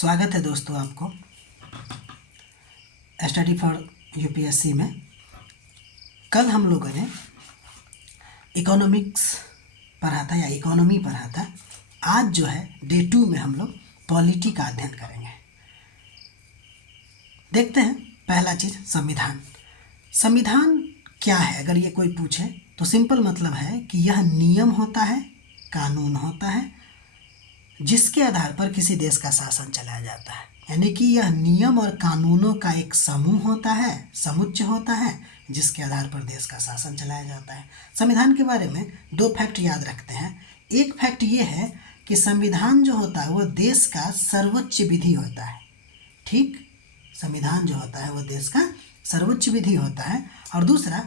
स्वागत है दोस्तों आपको स्टडी फॉर यूपीएससी में। कल हम लोगों ने इकोनॉमिक्स पढ़ा था या इकोनॉमी पढ़ा था। आज जो है डे 2 में हम लोग पॉलिटी का अध्ययन करेंगे। देखते हैं पहला चीज़ संविधान। संविधान क्या है अगर ये कोई पूछे तो सिंपल मतलब है कि यह नियम होता है, कानून होता है जिसके आधार पर किसी देश का शासन चलाया जाता है। यानी कि यह नियम और कानूनों का एक समूह होता है, समुच्चय होता है जिसके आधार पर देश का शासन चलाया जाता है। संविधान के बारे में 2 फैक्ट याद रखते हैं। एक फैक्ट ये है कि संविधान जो होता है वो देश का सर्वोच्च विधि होता है। ठीक, संविधान जो होता है वो देश का सर्वोच्च विधि होता है। और दूसरा,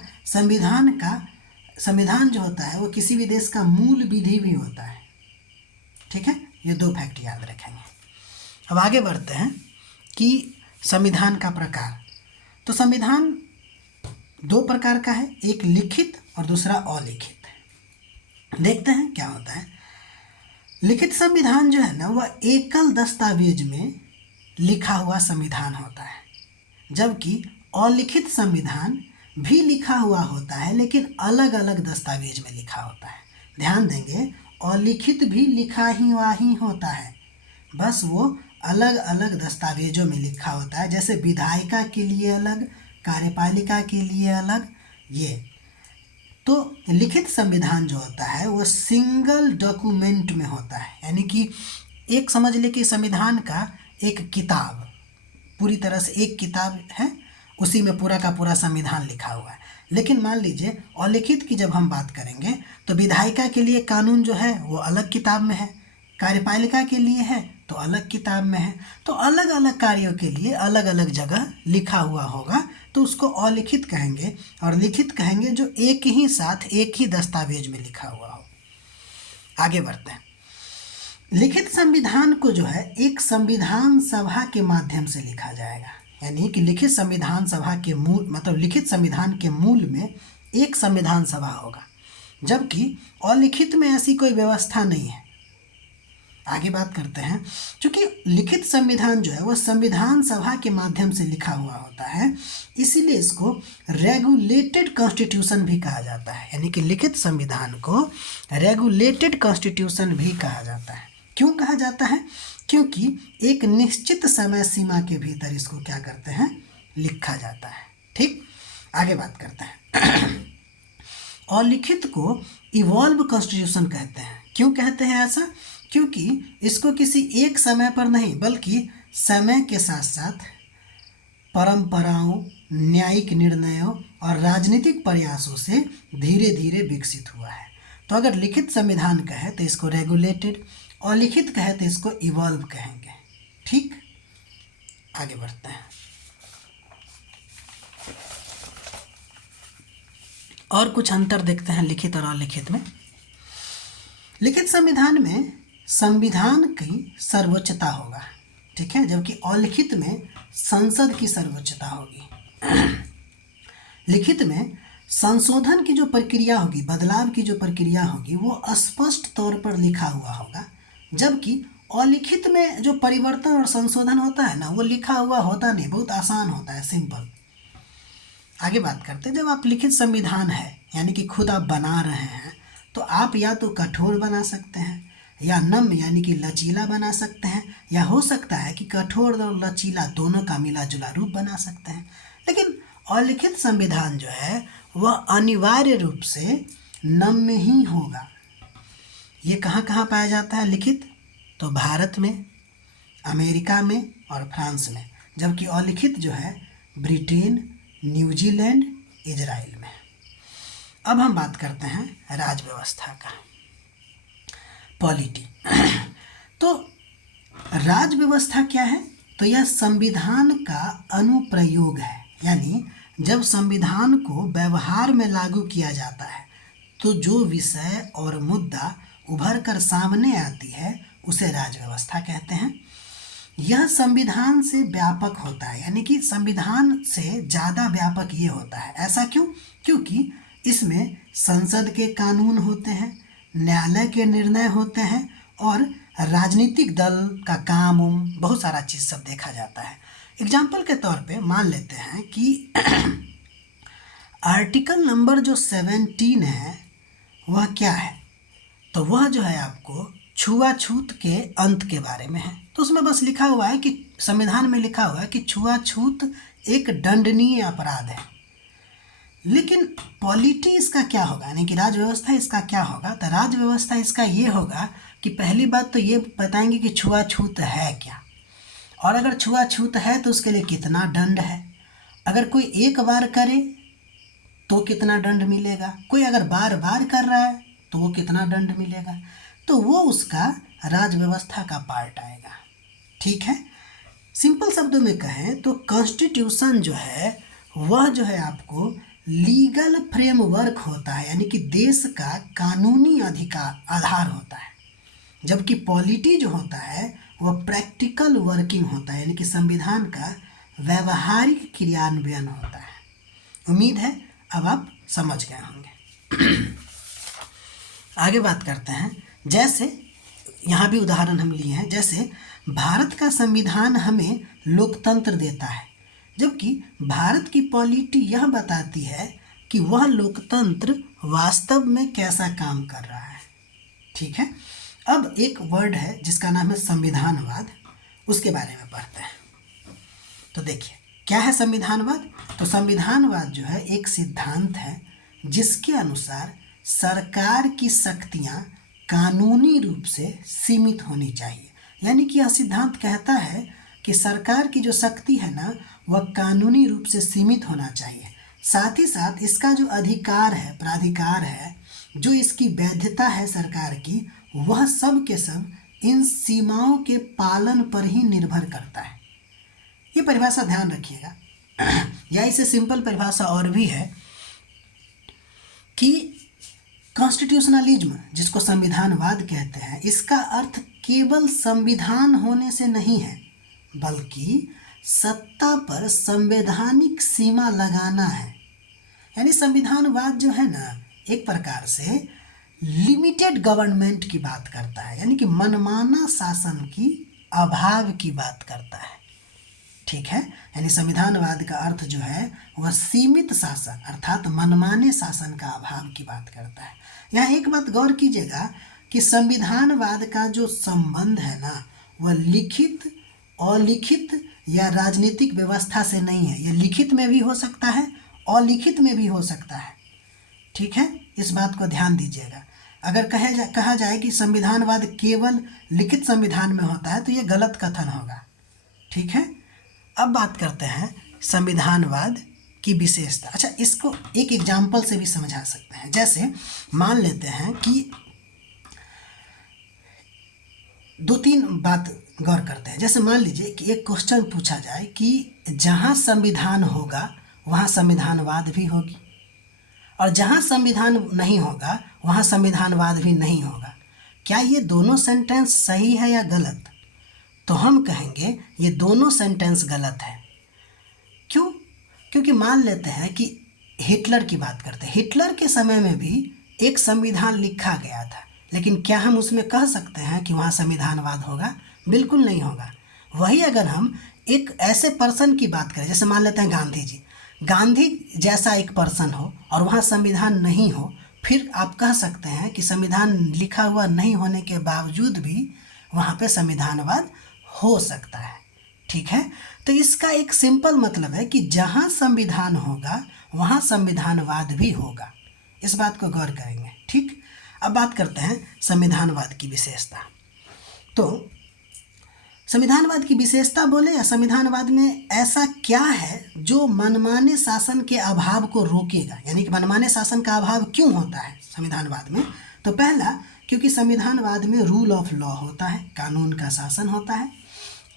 संविधान जो होता है वो किसी भी देश का मूल विधि भी होता है। ठीक है, ये 2 फैक्ट याद रखेंगे। अब आगे बढ़ते हैं कि संविधान का प्रकार। तो संविधान 2 प्रकार का है, एक लिखित और दूसरा अलिखित। देखते हैं क्या होता है। लिखित संविधान जो है ना वह एकल दस्तावेज में लिखा हुआ संविधान होता है, जबकि अलिखित संविधान भी लिखा हुआ होता है लेकिन अलग अलग दस्तावेज में लिखा होता है। ध्यान देंगे, अलिखित भी लिखा ही होता है, बस वो अलग अलग दस्तावेजों में लिखा होता है। जैसे विधायिका के लिए अलग, कार्यपालिका के लिए अलग। ये तो लिखित संविधान जो होता है वो सिंगल डॉक्यूमेंट में होता है। यानी कि एक समझ ले कि संविधान का एक किताब, पूरी तरह से एक किताब है, उसी में पूरा का पूरा संविधान लिखा हुआ है। लेकिन मान लीजिए अलिखित की जब हम बात करेंगे तो विधायिका के लिए कानून जो है वो अलग किताब में है, कार्यपालिका के लिए है तो अलग किताब में है। तो अलग अलग कार्यों के लिए अलग अलग जगह लिखा हुआ होगा, तो उसको अलिखित कहेंगे। और लिखित कहेंगे जो एक ही साथ एक ही दस्तावेज में लिखा हुआ हो। आगे बढ़ते हैं। लिखित संविधान को जो है एक संविधान सभा के माध्यम से लिखा जाएगा। यानी कि लिखित संविधान सभा के मूल मतलब लिखित संविधान के मूल में एक संविधान सभा होगा, जबकि अलिखित में ऐसी कोई व्यवस्था नहीं है। आगे बात करते हैं। क्योंकि लिखित संविधान जो है वो संविधान सभा के माध्यम से लिखा हुआ होता है, इसीलिए इसको रेगुलेटेड कॉन्स्टिट्यूशन भी कहा जाता है। यानी कि लिखित संविधान को रेगुलेटेड कॉन्स्टिट्यूशन भी कहा जाता है। क्यों कहा जाता है? क्योंकि एक निश्चित समय सीमा के भीतर इसको क्या करते हैं, लिखा जाता है। ठीक, आगे बात करते हैं। अलिखित को इवॉल्व कॉन्स्टिट्यूशन कहते हैं। क्यों कहते हैं ऐसा? क्योंकि इसको किसी एक समय पर नहीं बल्कि समय के साथ साथ परंपराओं, न्यायिक निर्णयों और राजनीतिक प्रयासों से धीरे धीरे विकसित हुआ है। तो अगर लिखित संविधान कहे तो इसको रेगुलेटेड, अलिखित कहे तो इसको इवॉल्व कहेंगे। ठीक, आगे बढ़ते हैं। और कुछ अंतर देखते हैं लिखित और अलिखित में। लिखित संविधान में संविधान की सर्वोच्चता होगा, ठीक है, जबकि अलिखित में संसद की सर्वोच्चता होगी। लिखित में संशोधन की जो प्रक्रिया होगी, बदलाव की जो प्रक्रिया होगी वो स्पष्ट तौर पर लिखा हुआ होगा, जबकि अलिखित में जो परिवर्तन और संशोधन होता है ना वो लिखा हुआ होता नहीं, बहुत आसान होता है, सिंपल। आगे बात करते हैं। जब आप लिखित संविधान है यानी कि खुद आप बना रहे हैं तो आप या तो कठोर बना सकते हैं या नम्र यानी कि लचीला बना सकते हैं, या हो सकता है कि कठोर और लचीला दोनों का मिला जुला रूप बना सकते हैं। लेकिन अलिखित संविधान जो है वह अनिवार्य रूप से नम्र ही होगा। ये कहाँ कहाँ पाया जाता है लिखित? तो भारत में, अमेरिका में और फ्रांस में, जबकि अलिखित जो है ब्रिटेन, न्यूजीलैंड, इजराइल में। अब हम बात करते हैं राज व्यवस्था का, पॉलिटी। तो राज व्यवस्था क्या है? तो यह संविधान का अनुप्रयोग है। यानी जब संविधान को व्यवहार में लागू किया जाता है तो जो विषय और मुद्दा उभर कर सामने आती है उसे राज व्यवस्था कहते हैं। यह संविधान से व्यापक होता है, यानी कि संविधान से ज़्यादा व्यापक ये होता है। ऐसा क्यों? क्योंकि इसमें संसद के कानून होते हैं, न्यायालय के निर्णय होते हैं और राजनीतिक दल का काम बहुत सारा चीज़ सब देखा जाता है। एग्जाम्पल के तौर पे मान लेते हैं कि आर्टिकल नंबर जो 17 है वह क्या है, तो वह जो है आपको छुआछूत के अंत के बारे में है। तो उसमें बस लिखा हुआ है कि संविधान में लिखा हुआ है कि छुआछूत एक दंडनीय अपराध है। लेकिन पॉलिटी इसका क्या होगा, यानी कि राज व्यवस्था इसका क्या होगा, तो राज व्यवस्था इसका ये होगा कि पहली बात तो ये बताएंगे कि छुआछूत है क्या, और अगर छुआछूत है तो उसके लिए कितना दंड है, अगर कोई एक बार करे तो कितना दंड मिलेगा, कोई अगर बार बार कर रहा है तो वो कितना दंड मिलेगा, तो वो उसका राज व्यवस्था का पार्ट आएगा। ठीक है, सिंपल शब्दों में कहें तो कॉन्स्टिट्यूशन जो है वह जो है आपको लीगल फ्रेमवर्क होता है, यानी कि देश का कानूनी अधिकार आधार होता है, जबकि पॉलिटी जो होता है वह प्रैक्टिकल वर्किंग होता है, यानी कि संविधान का व्यवहारिक क्रियान्वयन होता है। उम्मीद है अब आप समझ गए होंगे। आगे बात करते हैं, जैसे यहाँ भी उदाहरण हम लिए हैं, जैसे भारत का संविधान हमें लोकतंत्र देता है, जबकि भारत की पॉलिटी यह बताती है कि वह लोकतंत्र वास्तव में कैसा काम कर रहा है। ठीक है, अब एक वर्ड है जिसका नाम है संविधानवाद, उसके बारे में पढ़ते हैं। तो देखिए क्या है संविधानवाद। तो संविधानवाद जो है एक सिद्धांत है जिसके अनुसार सरकार की शक्तियाँ कानूनी रूप से सीमित होनी चाहिए, यानी कि यह सिद्धांत कहता है कि सरकार की जो शक्ति है ना वह कानूनी रूप से सीमित होना चाहिए। साथ ही साथ इसका जो अधिकार है, प्राधिकार है, जो इसकी वैधता है सरकार की, वह सब के सब इन सीमाओं के पालन पर ही निर्भर करता है। ये परिभाषा ध्यान रखिएगा। या इसे सिंपल परिभाषा और भी है कि कॉन्स्टिट्यूशनलिज्म, जिसको संविधानवाद कहते हैं, इसका अर्थ केवल संविधान होने से नहीं है, बल्कि सत्ता पर संवैधानिक सीमा लगाना है। यानी संविधानवाद जो है ना एक प्रकार से लिमिटेड गवर्नमेंट की बात करता है, यानी कि मनमाना शासन की अभाव की बात करता है। ठीक है, यानी संविधानवाद का अर्थ जो है वह सीमित शासन अर्थात मनमाने शासन का अभाव की बात करता है। यहाँ एक बात गौर कीजिएगा कि संविधानवाद का जो संबंध है ना वह लिखित, अलिखित या राजनीतिक व्यवस्था से नहीं है। यह लिखित में भी हो सकता है, अलिखित में भी हो सकता है। ठीक है, इस बात को ध्यान दीजिएगा। अगर कहा जाए कि संविधानवाद केवल लिखित संविधान में होता है तो यह गलत कथन होगा। ठीक है, अब बात करते हैं संविधानवाद की विशेषता। अच्छा, इसको एक एग्जाम्पल से भी समझा सकते हैं। जैसे मान लेते हैं कि दो तीन बात गौर करते हैं। जैसे मान लीजिए कि एक क्वेश्चन पूछा जाए कि जहाँ संविधान होगा वहाँ संविधानवाद भी होगी, और जहाँ संविधान नहीं होगा वहाँ संविधानवाद भी नहीं होगा। क्या ये दोनों सेंटेंस सही है या गलत? तो हम कहेंगे ये दोनों सेंटेंस गलत है। क्यों? क्योंकि मान लेते हैं कि हिटलर की बात करते हैं। हिटलर के समय में भी एक संविधान लिखा गया था, लेकिन क्या हम उसमें कह सकते हैं कि वहाँ संविधानवाद होगा? बिल्कुल नहीं होगा। वही अगर हम एक ऐसे पर्सन की बात करें, जैसे मान लेते हैं गांधी जी, गांधी जैसा एक पर्सन हो और वहाँ संविधान नहीं हो, फिर आप कह सकते हैं कि संविधान लिखा हुआ नहीं होने के बावजूद भी वहाँ पे संविधानवाद हो सकता है। ठीक है, तो इसका एक सिंपल मतलब है कि जहाँ संविधान होगा वहाँ संविधानवाद भी होगा। इस बात को गौर करेंगे। ठीक, अब बात करते हैं संविधानवाद की विशेषता। तो संविधानवाद की विशेषता बोले या संविधानवाद में ऐसा क्या है जो मनमाने शासन के अभाव को रोकेगा, यानी कि मनमाने शासन का अभाव क्यों होता है संविधानवाद में? तो पहला, क्योंकि संविधानवाद में रूल ऑफ लॉ होता है, कानून का शासन होता है,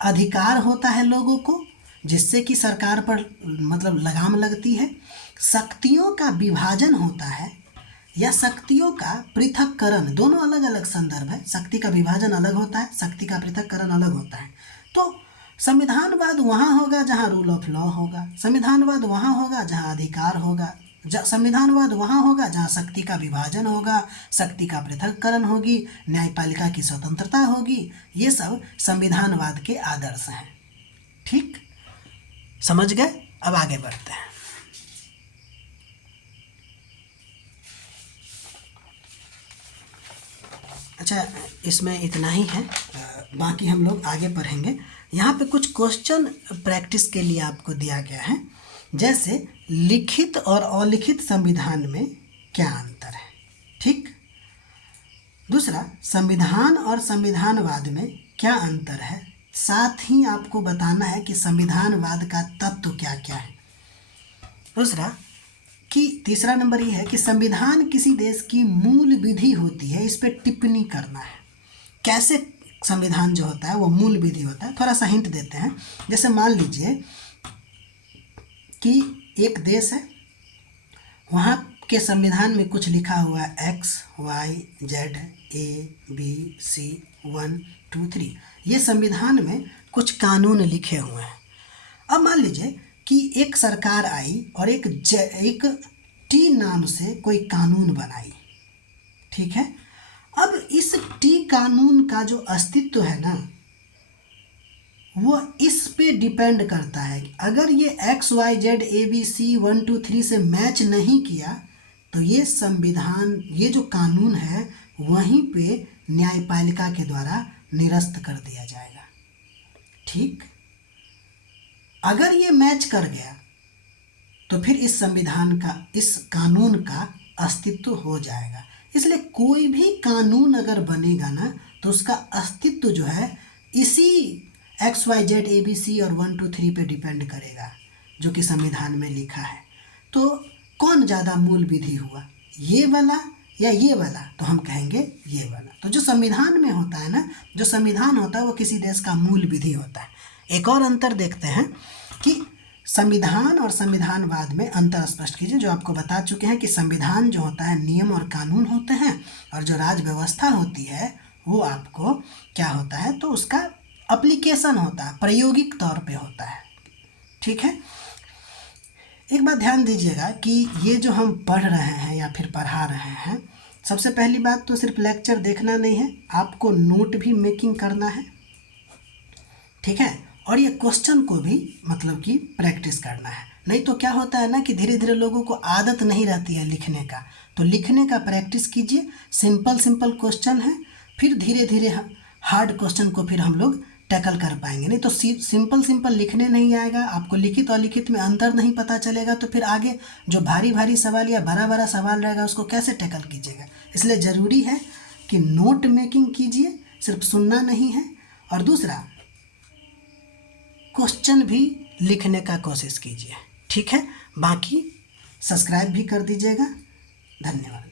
अधिकार होता है लोगों को जिससे कि सरकार पर मतलब लगाम लगती है, शक्तियों का विभाजन होता है या शक्तियों का पृथक्करण, दोनों अलग अलग संदर्भ है। शक्ति का विभाजन अलग होता है, शक्ति का पृथक्करण अलग होता है। तो संविधानवाद वहाँ होगा जहाँ रूल ऑफ लॉ होगा, संविधानवाद वहाँ होगा जहाँ अधिकार होगा संविधानवाद वहाँ होगा जहाँ शक्ति का विभाजन होगा, शक्ति का पृथक्करण होगी, न्यायपालिका की स्वतंत्रता होगी। ये सब संविधानवाद के आदर्श हैं। ठीक, समझ गए? अब आगे बढ़ते हैं। अच्छा, इसमें इतना ही है, बाकी हम लोग आगे पढ़ेंगे। यहाँ पे कुछ क्वेश्चन प्रैक्टिस के लिए आपको दिया गया है, जैसे लिखित और अलिखित संविधान में क्या अंतर है। ठीक, दूसरा, संविधान और संविधानवाद में क्या अंतर है, साथ ही आपको बताना है कि संविधानवाद का तत्व क्या क्या है। दूसरा कि तीसरा नंबर ये है कि संविधान किसी देश की मूल विधि होती है, इस पर टिप्पणी करना है। कैसे संविधान जो होता है वो मूल विधि होता है, थोड़ा सा हिंट देते हैं। जैसे मान लीजिए कि एक देश है, वहाँ के संविधान में कुछ लिखा हुआ है X, Y, Z, A, B, C, 1, 2, 3, ये संविधान में कुछ कानून लिखे हुए हैं। अब मान लीजिए कि एक सरकार आई और एक टी नाम से कोई कानून बनाई। ठीक है, अब इस टी कानून का जो अस्तित्व है ना, वो इस पे डिपेंड करता है। अगर ये X, Y, Z, A, B, C, 1, 2, 3 से मैच नहीं किया तो ये संविधान, ये जो कानून है, वहीं पे न्यायपालिका के द्वारा निरस्त कर दिया जाएगा। ठीक, अगर ये मैच कर गया तो फिर इस संविधान का, इस कानून का अस्तित्व हो जाएगा। इसलिए कोई भी कानून अगर बनेगा ना तो उसका अस्तित्व जो है इसी X, Y, Z, A, B, C और 1, 2, 3 पे डिपेंड करेगा जो कि संविधान में लिखा है। तो कौन ज़्यादा मूल विधि हुआ, ये वाला या ये वाला? तो हम कहेंगे ये वाला। तो जो संविधान में होता है ना, जो संविधान होता है वो किसी देश का मूल विधि होता है। एक और अंतर देखते हैं कि संविधान और संविधानवाद में अंतर स्पष्ट कीजिए। जो आपको बता चुके हैं कि संविधान जो होता है नियम और कानून होते हैं, और जो राज व्यवस्था होती है वो आपको क्या होता है, तो उसका एप्लीकेशन होता है, प्रायोगिक तौर पे होता है। ठीक है, एक बात ध्यान दीजिएगा कि ये जो हम पढ़ रहे हैं या फिर पढ़ा रहे हैं, सबसे पहली बात तो सिर्फ लेक्चर देखना नहीं है, आपको नोट भी मेकिंग करना है। ठीक है, और ये क्वेश्चन को भी मतलब कि प्रैक्टिस करना है। नहीं तो क्या होता है ना कि धीरे धीरे लोगों को आदत नहीं रहती है लिखने का, तो लिखने का प्रैक्टिस कीजिए। सिंपल क्वेश्चन है, फिर धीरे धीरे हार्ड क्वेश्चन को फिर हम लोग टैकल कर पाएंगे। नहीं तो सिंपल लिखने नहीं आएगा, आपको लिखित और लिखित में अंतर नहीं पता चलेगा, तो फिर आगे जो भारी सवाल या बड़ा सवाल रहेगा उसको कैसे टैकल कीजिएगा। इसलिए ज़रूरी है कि नोट मेकिंग कीजिए, सिर्फ सुनना नहीं है। और दूसरा, क्वेश्चन भी लिखने का कोशिश कीजिए। ठीक है, बाकी सब्सक्राइब भी कर दीजिएगा। धन्यवाद।